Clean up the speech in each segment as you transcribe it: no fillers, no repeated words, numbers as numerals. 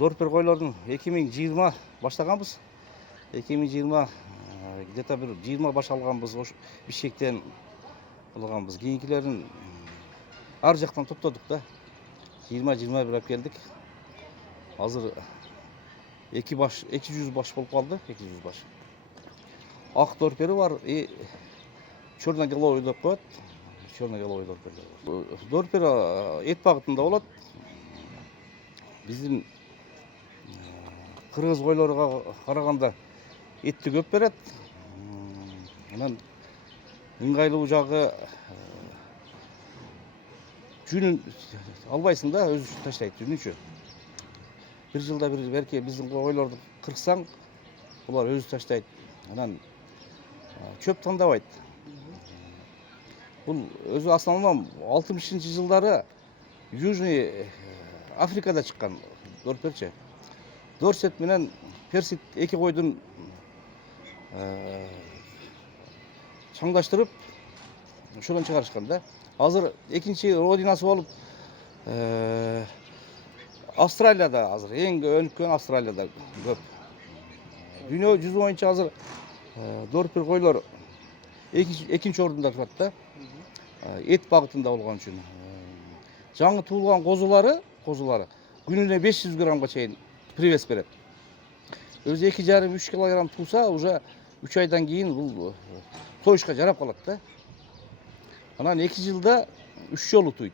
Дорпер койлордун 2020 баштаганбыз. 2020 где-то bir 20 баш алганбыз, ош Бишкектен алганбыз. Кийинкилерин ар жактан топтодук да. 20-21 алып келдик. Азыр 200 баш болуп калды, 200 баш. Ак дорпери бар, черноголовый деп коет. Черноголовый дорперлер. Дорпер эт багытында болот. Биздин кыргыз койлорго караганда этти көп берет. Анан ыңгайлуу жагы жүнүн албайсың да, өзү таштайт жүнүчү. Bir жылда bir берке биздин койлорду кырксаң, булар өзү таштайт. Анан чөп тандабайт. Бул өзү основном 60-жылдары Южный Африкада чыккан дорперчи. Дорсет менен персик эки койдун чаңдаштырып ошодон чыгарышкан да. Азыр экинчи родинасы болуп Австралияда азыр эң өнүккөн Австралияда көп. Дүйнө жүзү боюнча азыр дорпер койлор экинчи ордунда турат да. Эт багытында болгон үчүн. Жаңы туулган козулары күнүнө 500 граммга чейин привес берет. Өзү 2,5-3 килограмм тууса, уже 3 айдан кийин бул тоюшка жарап калат да. Анан 2 жылда 3 жолу туйт.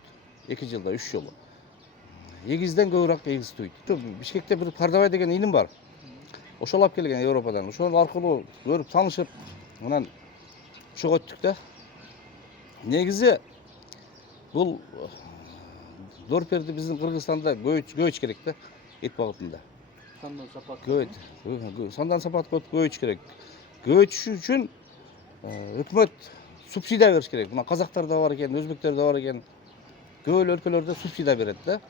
2 жылда 3 жолу. Эгизден көбүрөөк эгиз туйт. Бишкекте bir Пардабай деген иним бар. Ошол алып келген Европадан. Ошол аркылуу көрүп таанышып, анан ошого өттүк да. Негизи бул дорперди биздин Кыргызстанда көбөйүш керек да, эт багытында. Сандан сапат. Сандан сапат көбөйүш керек. Көбөйтүш үчүн өкмөт субсидия бериш керек. Мына казактар да бар экен, өзбектер да бар экен. Көп өлкөлөрдө субсидия берет да.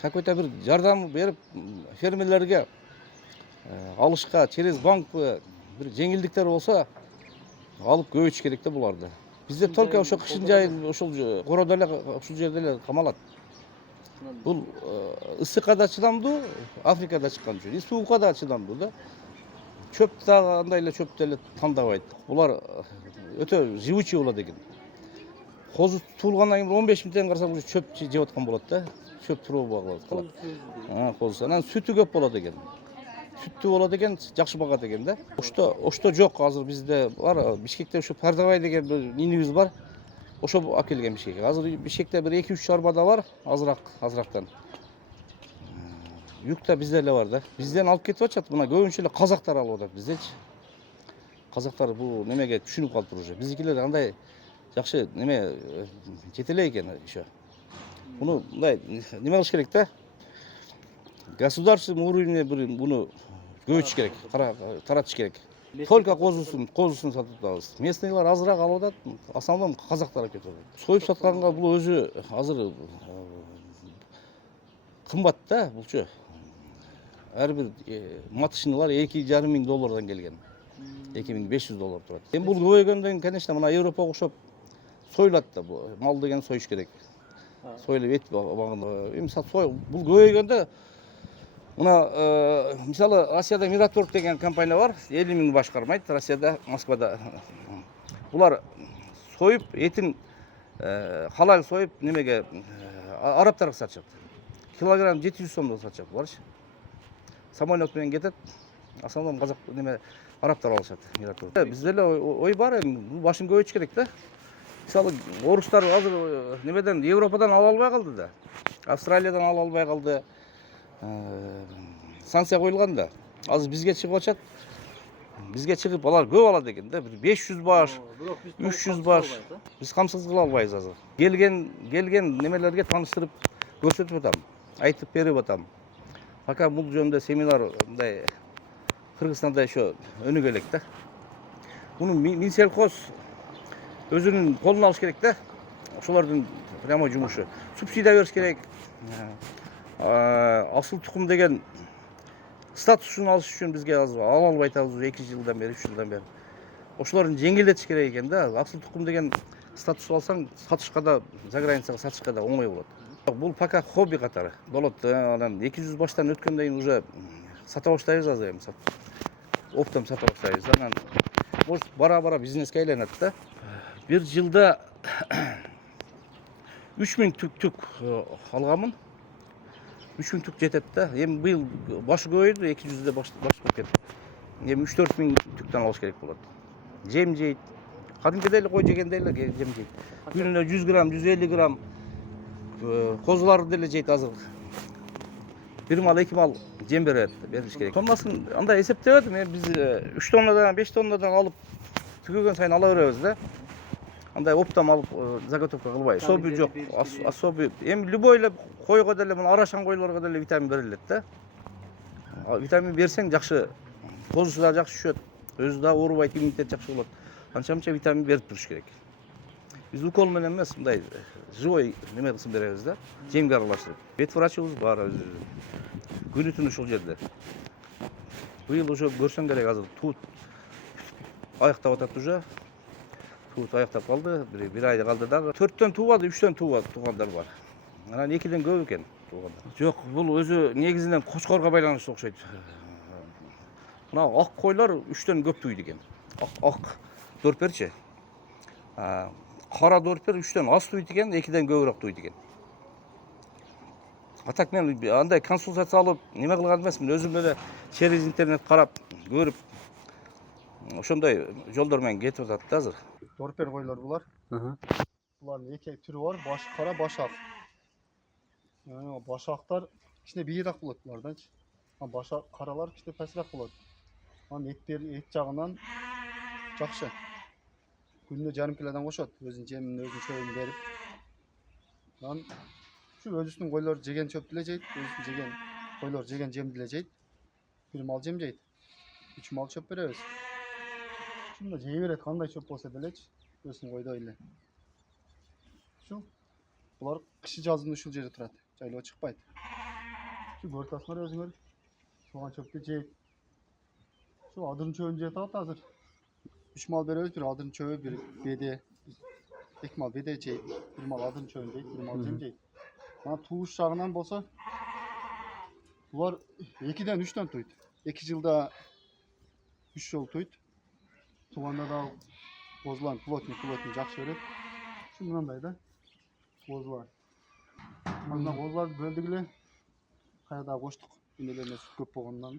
Какой-то bir жардам берип фермерлерге алышка через банк bir жеңилдиктер болсо алып көбөйтүш керек да буларды. Bizde только ошо кышын жайын ошол короодо эле ушул жерде эле камалат. Бул ысыкка да чыдамдуу, Африкада чыккан үчүн, суука да чыдамдуу да. Чөп да андай эле чөптү эле тандабайт. Булар өтө живучий болот экен. Козу туулгандан кийин 15 минуттан карасаң уже чөп жеп аткан болот да. Чөп туруу калат. Козу. Анан сүтү көп болот экен. Сүттүү болот экен, жакшы багат экен да. Ошто жок, азыр бизде бар. Бишкекте ушу Пардабай деген бир инибиз бар. Ошо алып келген Бишкекке. Азыр Бишкекте bir 2-3 арбада бар, азырактан. Юк да бизде эле бар да. Бизден алып кетип атышат. Мына көбүнчө эле казактар алып атат биздечи. Казактар бул немеге түшүнүп калыптыр уже. Биздикилер андай жакшы неме жете эле экен ошо. Буну мындай неме кылыш керек да. Государственный уровне буну көбөйтүш керек, таратыш керек. Только козусун сатып атабыз. Местныйлар азыраак алып атат, основном казактар алып кетип атат. Союп сатканга бул өзү азыр кымбат да булчу. Ар бир матышыналар $2,500 келген. $2,500 турат. Эми бул көбөйгөндөн, конечно, мына Европага окшоп союлат да. Мал деген союш керек. Союлуп эт багында. Эми бул көбөйгөндө мына мисалы Россияда Мираторг деген компания бар, 50 000 баш кармайт, Россияда, Москвада. Булар союп этин халал союп немеге арабтарга сатышат. Килограмм 700 сомдон сатышат буларчы. Самолет менен кетет. Основном казак неме арабтар алышат Мираторг. Бизде эле ой бар, бул башын көбөйтүш керек да. Мисалы орустар азыр немеден Европадан ала албай калды да. Австралиядан ала албай калды. Санкция коюлган да. Азыр бизге чыгып атышат. Бизге чыгып алар көп алат экен да. 500 баш, 300 баш. Биз камсыз кыла албайбыз азыр. Келген немелерге тааныштырып көрсөтүп атам. Айтып берип атам. Пока бул жөнүндө семинар мындай Кыргызстанда ошо өнүгө элек да. Буну Минсельхоз өзүнүн колуна алыш керек да. Ошолордун прямой жумушу. Субсидия бериш керек. Асыл тукум деген статусун алыш үчүн бизге азыр ала албай атабыз 2 жылдан бери, 3 жылдан бери. Ошолорун жеңилдетиш керек экен да. Асыл тукум деген статус алсаң, сатышка да, за границага сатышка да оңой болот. Бул пока хобби катары болот. Анан 200 баштан өткөндөн кийин уже сата баштайбыз азыр эми. Оптом сата баштайбыз. Анан может бара-бара бизнеске айланат да. Bir жылда 3000 түк алганмын. 3000 түк жетет да. Эми быйыл башы көбөйдү, 200 баш болуп кетти. Эми 3-4 миң түктөн алыш керек болот. Жем жейт. Кадимкидей эле кой жегендей эле жем жейт. Күнүнө 100 грамм, 150 грамм козулар деле жейт азыр. Bir mal, 2 mal жем бериш керек. Тоннасын андай эсептебедим. Биз 3 тоннадан, 5 тоннадан алып түгөгөн сайын ала беребиз да. Андай оптом алып заготовка кылбайбыз. Особый жок, особый. Эми любой эле койго деле, мына арашан койлорго деле витамин берилет да. Витамин берсең жакшы, козусу да жакшы түшөт, өзү да оорубайт, иммунитет жакшы болот. Анча-мынча витамин берип туруш керек. Биз укол менен эмес, мындай живой неме кылсын беребиз да. Жемге аралаштырып. Вет врачыбыз бар өзү. Күнү түнү ушул жерде. Быйыл уже көрсөң керек азыр туут аяктап атат уже. Туут аяктап калды, бир айда калды дагы. 4төн туубады, 3төн туугандар бар. Анан 2ден көп экен туугандар. Жок, бул өзү негизинен кочкорго байланыштуу окшойт. Мына ак койлор 3төн көп туйду экен. Ак дорперчи. Кара дорпер 3төн аз туйду экен, 2ден көбүрөөк туйду экен. А так мен андай консультация алып, неме кылган эмесмин, өзүм эле через интернет карап, көрүп ошондой жолдор менен кетип атат да азыр. Дорпер койлор булар. Булардын эки түрү бар, башы кара, башы ак. Башы актар кичине бийирээк болот булардачы. Башы каралар кичине пасыраак болот. Анан эт жагынан жакшы. Күнүнө жарым килодан кошот, өзүнүн жемин, өзүнүн чөбүн берип. Анан ушу өзүнүн койлор жеген чөп деле жейт, өзүнүн жеген койлор жеген жем деле жейт. Бир мал жем жейт. 3 мал чөп беребиз. Шунда жей берет, кандай чөп болсо делечи, өзүнүн койдой эле. Ушу булар кышы жазын ушул жерде турат, жайлоо чыкпайт. Ушу көрүп атасыңар өзүңөр. Туган чөптү жейт. Ушу адырын чөбүн жеп атат азыр. 3 мал беребиз, бир адырын чөбү, бир беде. 2 мал беде жейт, бир мал адырын чөбүн жейт, бир мал жем жейт. Ана тууш жагынан болсо булар 2ден 3төн туйт. 2 жылда 3 жолу туйт. Туганда да козулар плотник жакшы берет. Ушу мындай да козулар. Анда козуларды бөлдүк эле. Каяда коштук. Энелерине сүт көп болгондон.